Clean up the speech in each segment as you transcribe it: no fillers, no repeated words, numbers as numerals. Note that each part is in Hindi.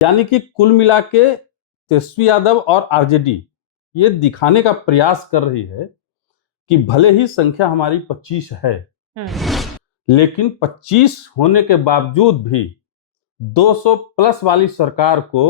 यानी कि कुल मिला के तेजस्वी यादव और आरजेडी ये दिखाने का प्रयास कर रही है कि भले ही संख्या हमारी 25 है, लेकिन 25 होने के बावजूद भी 200 प्लस वाली सरकार को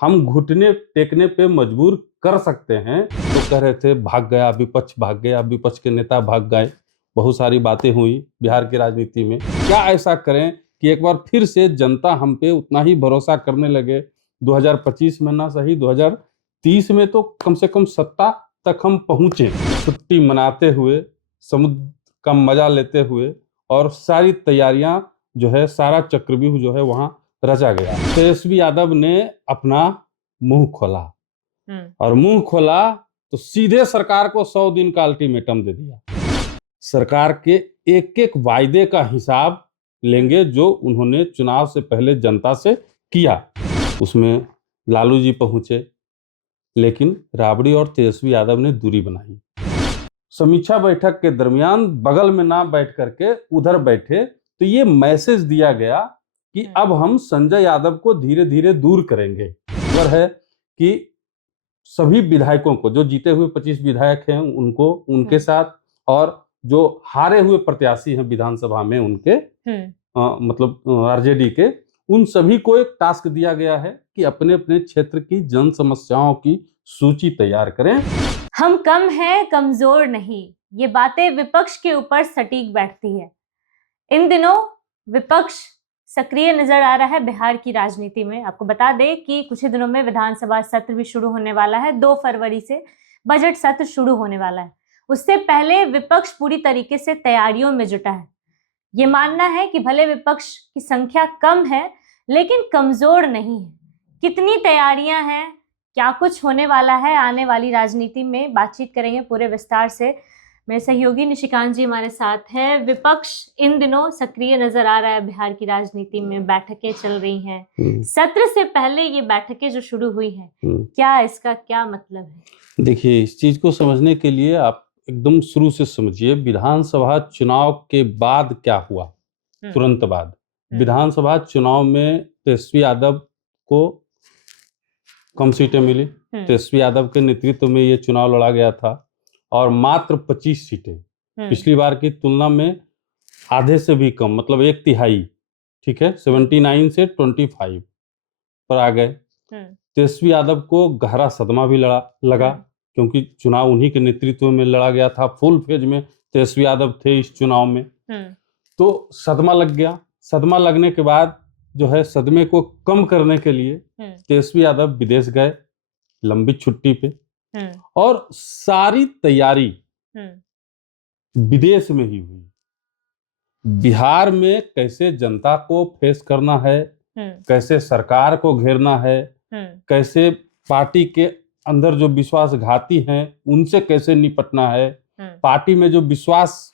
हम घुटने टेकने पे मजबूर कर सकते हैं। तो कह रहे थे भाग गया विपक्ष, भाग गया विपक्ष के नेता भाग गए, बहुत सारी बातें हुई बिहार की राजनीति में। क्या ऐसा करें कि एक बार फिर से जनता हम पे उतना ही भरोसा करने लगे। 2025 में ना सही 2030 में तो कम से कम सत्ता तक हम पहुंचे, छुट्टी मनाते हुए, समुद्र का मजा लेते हुए, और सारी तैयारियां जो है, सारा चक्रव्यूह जो है वहां रचा गया। तेजस्वी यादव ने अपना मुंह खोला और मुंह खोला तो सीधे सरकार को 100 दिन का अल्टीमेटम दे दिया। सरकार के एक एक वायदे का हिसाब लेंगे जो उन्होंने चुनाव से पहले जनता से किया। उसमें लालू जी पहुंचे, लेकिन राबड़ी और तेजस्वी यादव ने दूरी बनाई। समीक्षा बैठक के दरमियान बगल में ना बैठ करके उधर बैठे, तो ये मैसेज दिया गया कि अब हम संजय यादव को धीरे धीरे दूर करेंगे। खबर है कि सभी विधायकों को, जो जीते हुए 25 विधायक हैं उनको, उनके साथ, और जो हारे हुए प्रत्याशी हैं विधानसभा में उनके, मतलब आरजेडी के, उन सभी को एक टास्क दिया गया है कि अपने अपने क्षेत्र की जन समस्याओं की सूची तैयार करें। हम कम हैं, कमजोर नहीं, ये बातें विपक्ष के ऊपर सटीक बैठती है। इन दिनों विपक्ष सक्रिय नजर आ रहा है बिहार की राजनीति में। आपको बता दें कि कुछ ही दिनों में विधानसभा सत्र भी शुरू होने वाला है। 2 फरवरी से बजट सत्र शुरू होने वाला है। उससे पहले विपक्ष पूरी तरीके से तैयारियों में जुटा है। ये मानना है कि भले विपक्ष की संख्या कम है, लेकिन कमजोर नहीं है। कितनी तैयारियां हैं, क्या कुछ होने वाला है आने वाली राजनीति में, बातचीत करेंगे पूरे विस्तार से। मेरे सहयोगी निशिकांत जी हमारे साथ हैं। विपक्ष इन दिनों सक्रिय नजर आ रहा है बिहार की राजनीति में, बैठकें चल रही हैं। सत्र से पहले ये बैठकें जो शुरू हुई हैं, क्या इसका क्या मतलब है? देखिए, इस चीज को समझने के लिए आप एकदम शुरू से समझिए। विधानसभा चुनाव के बाद क्या हुआ, तुरंत बाद विधानसभा चुनाव में तेजस्वी यादव को कम सीटें मिली। तेजस्वी यादव के नेतृत्व में ये चुनाव लड़ा गया था, और मात्र 25 सीटें, पिछली बार की तुलना में आधे से भी कम, मतलब 1/3, ठीक है, 79 से 25 पर आ गए। तेजस्वी यादव को गहरा सदमा भी लगा, क्योंकि चुनाव उन्हीं के नेतृत्व में लड़ा गया था। फुल फेज में तेजस्वी यादव थे इस चुनाव में, तो सदमा लग गया। सदमा लगने के बाद जो है, सदमे को कम करने के लिए तेजस्वी यादव विदेश गए लंबी छुट्टी पे, और सारी तैयारी विदेश में ही हुई। बिहार में कैसे जनता को फेस करना है, कैसे सरकार को घेरना है, कैसे पार्टी के अंदर जो विश्वासघाती हैं उनसे कैसे निपटना है, पार्टी में जो विश्वास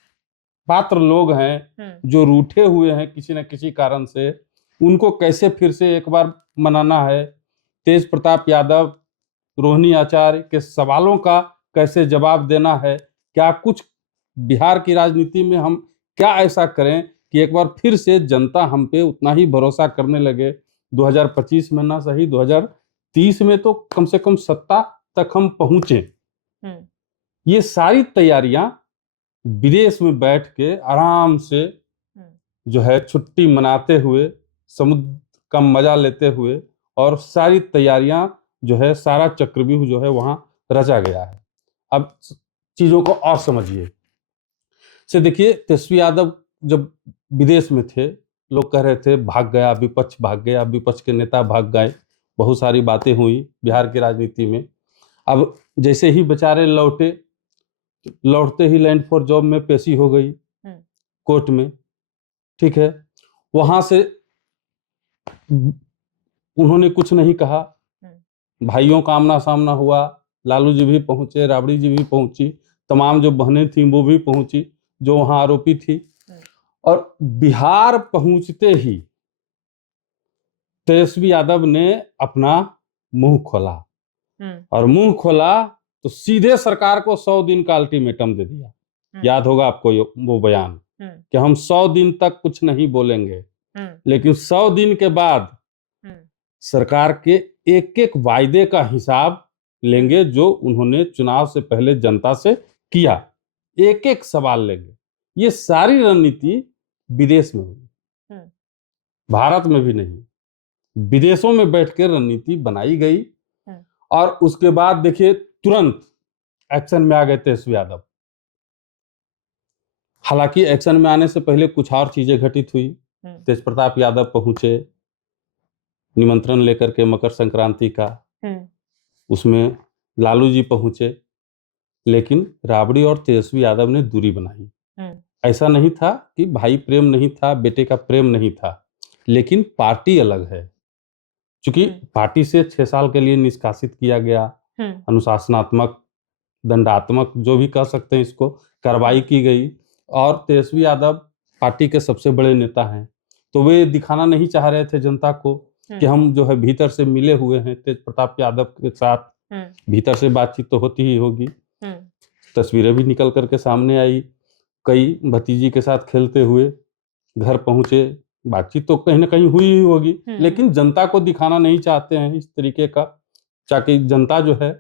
पात्र लोग हैं जो रूठे हुए हैं किसी न किसी कारण से, उनको कैसे फिर से एक बार मनाना है, तेज प्रताप यादव, रोहिणी आचार्य के सवालों का कैसे जवाब देना है, क्या कुछ बिहार की राजनीति में हम क्या ऐसा करें कि एक बार फिर से जनता हम पे उतना ही भरोसा करने लगे। 2025 में ना सही 2030 में तो कम से कम सत्ता तक हम पहुंचे। ये सारी तैयारियां विदेश में बैठ के आराम से जो है, छुट्टी मनाते हुए, समुद्र का मजा लेते हुए, और सारी तैयारियां जो है, सारा चक्रव्यूह जो है वहां रचा गया है। अब चीजों को और समझिए से देखिए, तेजस्वी यादव जब विदेश में थे, लोग कह रहे थे भाग गया विपक्ष, भाग गया विपक्ष के नेता भाग गए, बहुत सारी बातें हुई बिहार की राजनीति में। अब जैसे ही बेचारे लौटते ही लैंड फॉर जॉब में पेशी हो गई कोर्ट में, ठीक है, वहां से उन्होंने कुछ नहीं कहा। भाइयों का आमना सामना हुआ, लालू जी भी पहुंचे, राबड़ी जी भी पहुंची, तमाम जो बहनें थी वो भी पहुंची जो वहां आरोपी थी। और बिहार पहुंचते ही तेजस्वी यादव ने अपना मुंह खोला, और मुंह खोला तो सीधे सरकार को 100 दिन का अल्टीमेटम दे दिया। याद होगा आपको वो बयान कि हम 100 दिन तक कुछ नहीं बोलेंगे, लेकिन 100 दिन के बाद सरकार के एक एक वायदे का हिसाब लेंगे जो उन्होंने चुनाव से पहले जनता से किया, एक एक सवाल लेंगे। ये सारी रणनीति विदेश में हुई, भारत में भी नहीं, विदेशों में बैठ के रणनीति बनाई गई। और उसके बाद देखिए तुरंत एक्शन में आ गए तेजस्वी यादव। हालांकि एक्शन में आने से पहले कुछ और चीजें घटित हुई। तेज प्रताप यादव पहुंचे निमंत्रण लेकर के मकर संक्रांति का, उसमें लालू जी पहुंचे, लेकिन राबड़ी और तेजस्वी यादव ने दूरी बनाई। ऐसा नहीं था कि भाई प्रेम नहीं था, बेटे का प्रेम नहीं था, लेकिन पार्टी अलग है। चूंकि पार्टी से 6 साल के लिए निष्कासित किया गया, अनुशासनात्मक दंडात्मक जो भी कह सकते हैं इसको कार्रवाई की गई, और तेजस्वी यादव पार्टी के सबसे बड़े नेता हैं, तो वे दिखाना नहीं चाह रहे थे जनता को कि हम जो है भीतर से मिले हुए हैं तेज प्रताप यादव के साथ, भीतर से बातचीत तो होती ही होगी। तस्वीरें भी निकल करके सामने आई, कई भतीजी के साथ खेलते हुए घर पहुंचे, बातचीत तो कहीं ना कहीं हुई ही होगी, लेकिन जनता को दिखाना नहीं चाहते हैं इस तरीके का, ताकि जनता जो है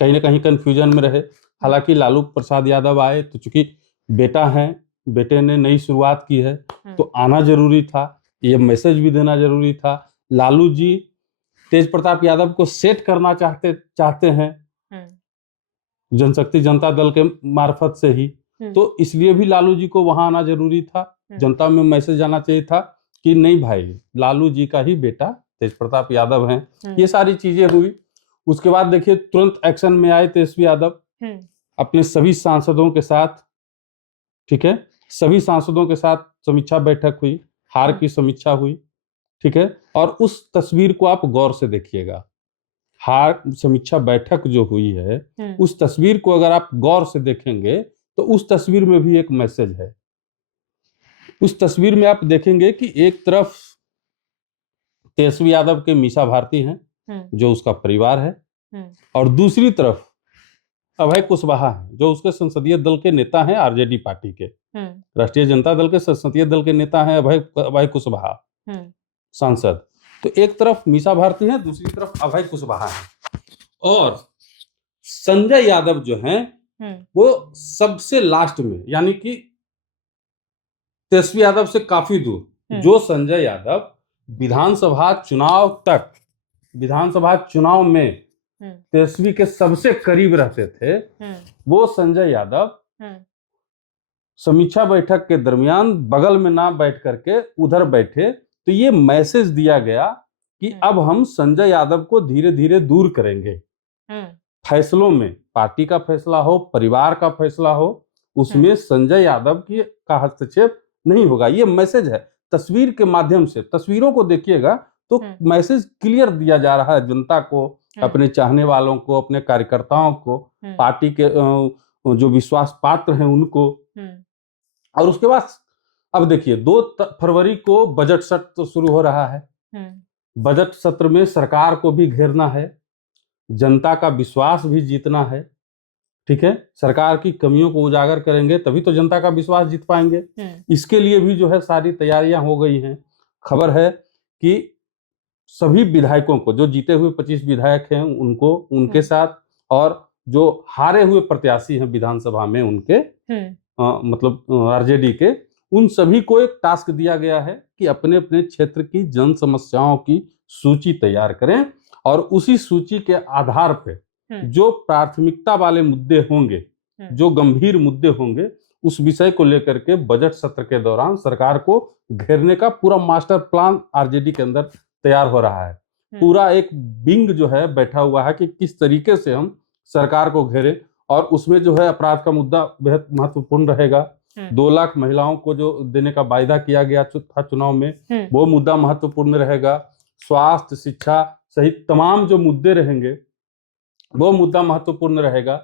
कहीं ना कहीं कंफ्यूजन में रहे। हालांकि लालू प्रसाद यादव आए तो चूंकि बेटा है, बेटे ने नई शुरुआत की है तो आना जरूरी था, ये मैसेज भी देना जरूरी था। लालू जी तेज प्रताप यादव को सेट करना चाहते हैं जनशक्ति जनता दल के मार्फत से ही, तो इसलिए भी लालू जी को वहां आना जरूरी था। जनता में मैसेज जाना चाहिए था कि नहीं भाई, लालू जी का ही बेटा तेज प्रताप यादव हैं। ये सारी चीजें हुई। उसके बाद देखिए तुरंत एक्शन में आए तेजस्वी यादव अपने सभी सांसदों के साथ, ठीक है, सभी सांसदों के साथ समीक्षा बैठक हुई, हार की समीक्षा हुई, ठीक है। और उस तस्वीर को आप गौर से देखिएगा, हार समीक्षा बैठक जो हुई है उस तस्वीर को अगर आप गौर से देखेंगे तो उस तस्वीर में भी एक मैसेज है। उस तस्वीर में आप देखेंगे कि एक तरफ तेजस्वी यादव के मीसा भारती हैं जो उसका परिवार है, और दूसरी तरफ अभय कुशवाहा है जो उसके संसदीय दल के नेता हैं, आरजेडी पार्टी के, राष्ट्रीय जनता दल के संसदीय दल के नेता हैं अभय कुशवाहा सांसद। तो एक तरफ मीसा भारती है, दूसरी तरफ अभय कुशवाहा है, और संजय यादव जो हैं वो सबसे लास्ट में, यानी कि तेजस्वी यादव से काफी दूर। जो संजय यादव विधानसभा चुनाव में तेजस्वी के सबसे करीब रहते थे, वो संजय यादव समीक्षा बैठक के दरमियान बगल में ना बैठ करके उधर बैठे, तो ये मैसेज दिया गया कि अब हम संजय यादव को धीरे धीरे दूर करेंगे। फैसलों में, पार्टी का फैसला हो, परिवार का फैसला हो, उसमें संजय यादव का हस्तक्षेप नहीं होगा। ये मैसेज है तस्वीर के माध्यम से। तस्वीरों को देखिएगा तो मैसेज क्लियर दिया जा रहा है जनता को, अपने चाहने वालों को, अपने कार्यकर्ताओं को, पार्टी के जो विश्वास पात्र हैं उनको। और उसके बाद अब देखिए 2 फरवरी को बजट सत्र शुरू हो रहा है। बजट सत्र में सरकार को भी घेरना है, जनता का विश्वास भी जीतना है, ठीक है। सरकार की कमियों को उजागर करेंगे तभी तो जनता का विश्वास जीत पाएंगे। इसके लिए भी जो है सारी तैयारियां हो गई हैं। खबर है कि सभी विधायकों को, जो जीते हुए 25 विधायक हैं उनको, उनके साथ, और जो हारे हुए प्रत्याशी हैं विधानसभा में उनके मतलब आरजेडी के, उन सभी को एक टास्क दिया गया है कि अपने अपने क्षेत्र की जन समस्याओं की सूची तैयार करें, और उसी सूची के आधार पर जो प्राथमिकता वाले मुद्दे होंगे, जो गंभीर मुद्दे होंगे, उस विषय को लेकर के बजट सत्र के दौरान सरकार को घेरने का पूरा मास्टर प्लान आरजेडी के अंदर तैयार हो रहा है। पूरा एक विंग जो है बैठा हुआ है कि किस तरीके से हम सरकार को घेरें, और उसमें जो है अपराध का मुद्दा बेहद महत्वपूर्ण रहेगा। 2 लाख महिलाओं को जो देने का वायदा किया गया था चुनाव में, वो मुद्दा महत्वपूर्ण रहेगा। स्वास्थ्य, शिक्षा सहित तमाम जो मुद्दे रहेंगे वो मुद्दा महत्वपूर्ण रहेगा।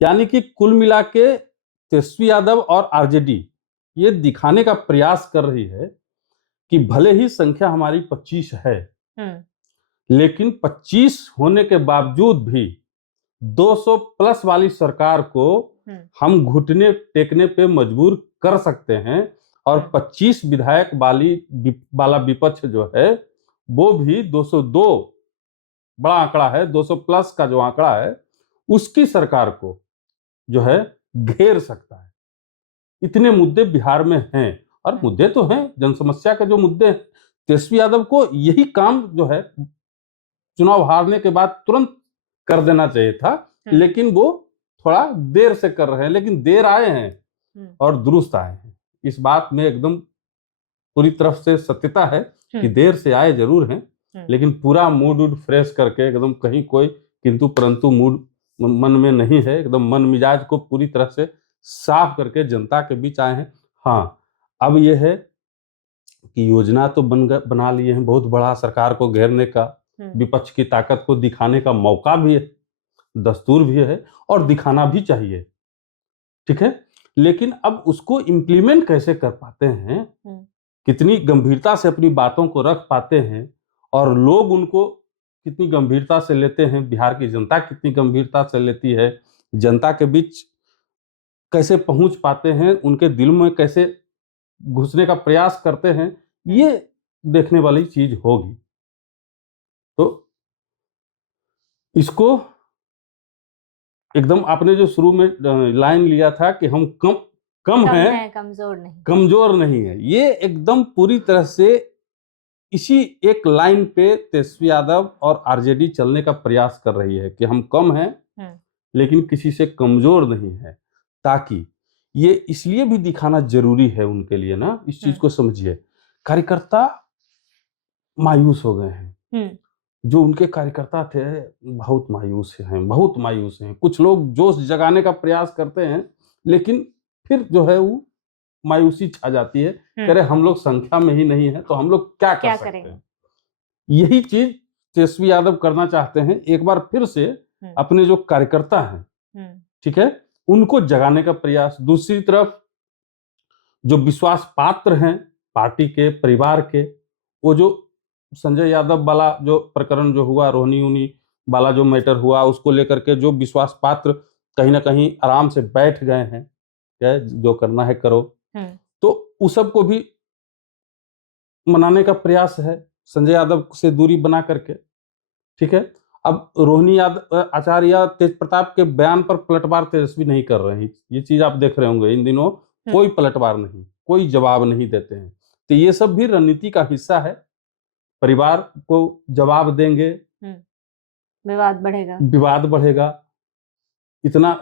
यानी कि कुल मिला के तेजस्वी यादव और आरजेडी ये दिखाने का प्रयास कर रही है कि भले ही संख्या हमारी 25 है, लेकिन 25 होने के बावजूद भी 200 प्लस वाली सरकार को हम घुटने टेकने पे मजबूर कर सकते हैं, और 25 विधायक वाला विपक्ष जो है वो भी 202 बड़ा आंकड़ा है, 200 प्लस का जो आंकड़ा है उसकी सरकार को जो है घेर सकता है। इतने मुद्दे बिहार में हैं, और मुद्दे तो हैं, जन समस्या के जो मुद्दे हैं, तेजस्वी यादव को यही काम जो है चुनाव हारने के बाद तुरंत कर देना चाहिए था, लेकिन वो थोड़ा देर से कर रहे हैं, लेकिन देर आए हैं और दुरुस्त आए हैं। इस बात में एकदम पूरी तरफ से सत्यता है कि देर से आए जरूर हैं, लेकिन पूरा मूड वूड फ्रेश करके एकदम कहीं कोई किंतु परंतु मूड मन में नहीं है, एकदम मन मिजाज को पूरी तरह से साफ करके जनता के बीच आए हैं। हाँ, अब ये है कि योजना तो बना लिए हैं बहुत बड़ा, सरकार को घेरने का, विपक्ष की ताकत को दिखाने का मौका भी है, दस्तूर भी है और दिखाना भी चाहिए, ठीक है। लेकिन अब उसको इम्प्लीमेंट कैसे कर पाते हैं, कितनी गंभीरता से अपनी बातों को रख पाते हैं और लोग उनको कितनी गंभीरता से लेते हैं, बिहार की जनता कितनी गंभीरता से लेती है, जनता के बीच कैसे पहुंच पाते हैं, उनके दिल में कैसे घुसने का प्रयास करते हैं, ये देखने वाली चीज होगी। तो इसको एकदम आपने जो शुरू में लाइन लिया था कि हम कम हैं, कमजोर नहीं है, ये एकदम पूरी तरह से इसी एक लाइन पे तेजस्वी यादव और आरजेडी चलने का प्रयास कर रही है कि हम कम हैं लेकिन किसी से कमजोर नहीं है, ताकि ये इसलिए भी दिखाना जरूरी है उनके लिए ना, इस चीज को समझिए, कार्यकर्ता मायूस हो गए हैं, जो उनके कार्यकर्ता थे बहुत मायूस हैं, कुछ लोग जोश जगाने का प्रयास करते हैं लेकिन फिर जो है वो मायूसी छा जाती है, कह रहे हम लोग संख्या में ही नहीं है तो हम लोग क्या कर सकते हैं। यही चीज तेजस्वी यादव करना चाहते हैं, एक बार फिर से अपने जो कार्यकर्ता हैं, ठीक है, उनको जगाने का प्रयास। दूसरी तरफ जो विश्वास पात्र हैं पार्टी के, परिवार के, वो जो संजय यादव वाला जो प्रकरण जो हुआ, रोहिणी उनी वाला जो मैटर हुआ, उसको लेकर के जो विश्वास पात्र कहीं ना कहीं आराम से बैठ गए हैं, जो करना है करो, तो उस सब को भी मनाने का प्रयास है संजय यादव से दूरी बना करके, ठीक है। अब रोहिणी यादव आचार्य या तेज प्रताप के बयान पर पलटवार तेजस्वी नहीं कर रहे हैं, ये चीज आप देख रहे होंगे इन दिनों, कोई पलटवार नहीं, कोई जवाब नहीं देते हैं, तो ये सब भी रणनीति का हिस्सा है। परिवार को जवाब देंगे, विवाद बढ़ेगा। इतना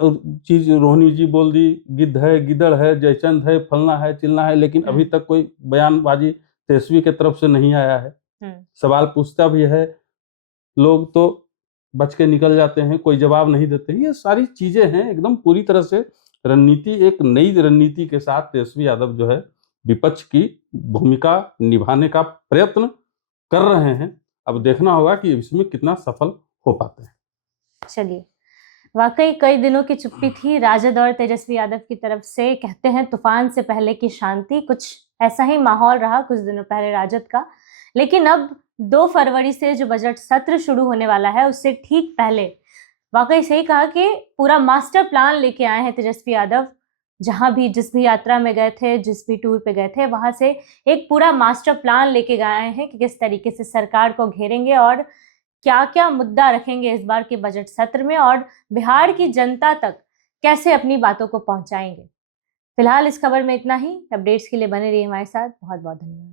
चीज रोहिणी जी बोल दी, गिद्ध है, गिदड़ है, जयचंद है, फलना है, चिलना है, लेकिन अभी तक कोई बयानबाजी तेजस्वी के तरफ से नहीं आया है। सवाल पूछता भी है, लोग तो बच के निकल जाते हैं, कोई जवाब नहीं देते। ये सारी चीजें हैं, एकदम पूरी तरह से रणनीति, एक नई रणनीति के साथ तेजस्वी यादव जो है विपक्ष की भूमिका निभाने का प्रयत्न कर रहे हैं। अब देखना होगा कि इसमें कितना सफल हो पाते हैं। चलिए, वाकई कई दिनों की चुप्पी थी राजद और तेजस्वी यादव की तरफ से। कहते हैं तूफान से पहले की शांति, कुछ ऐसा ही माहौल रहा कुछ दिनों पहले राजद का। लेकिन अब 2 फरवरी से जो बजट सत्र शुरू होने वाला है, उससे ठीक पहले वाकई सही कहा कि पूरा मास्टर प्लान लेके आए हैं तेजस्वी यादव। जहां भी, जिस भी यात्रा में गए थे, जिस भी टूर पे गए थे, वहां से एक पूरा मास्टर प्लान लेके गए हैं कि किस तरीके से सरकार को घेरेंगे और क्या क्या मुद्दा रखेंगे इस बार के बजट सत्र में, और बिहार की जनता तक कैसे अपनी बातों को पहुंचाएंगे। फिलहाल इस खबर में इतना ही। अपडेट्स के लिए बने रहिए हमारे साथ। बहुत बहुत धन्यवाद।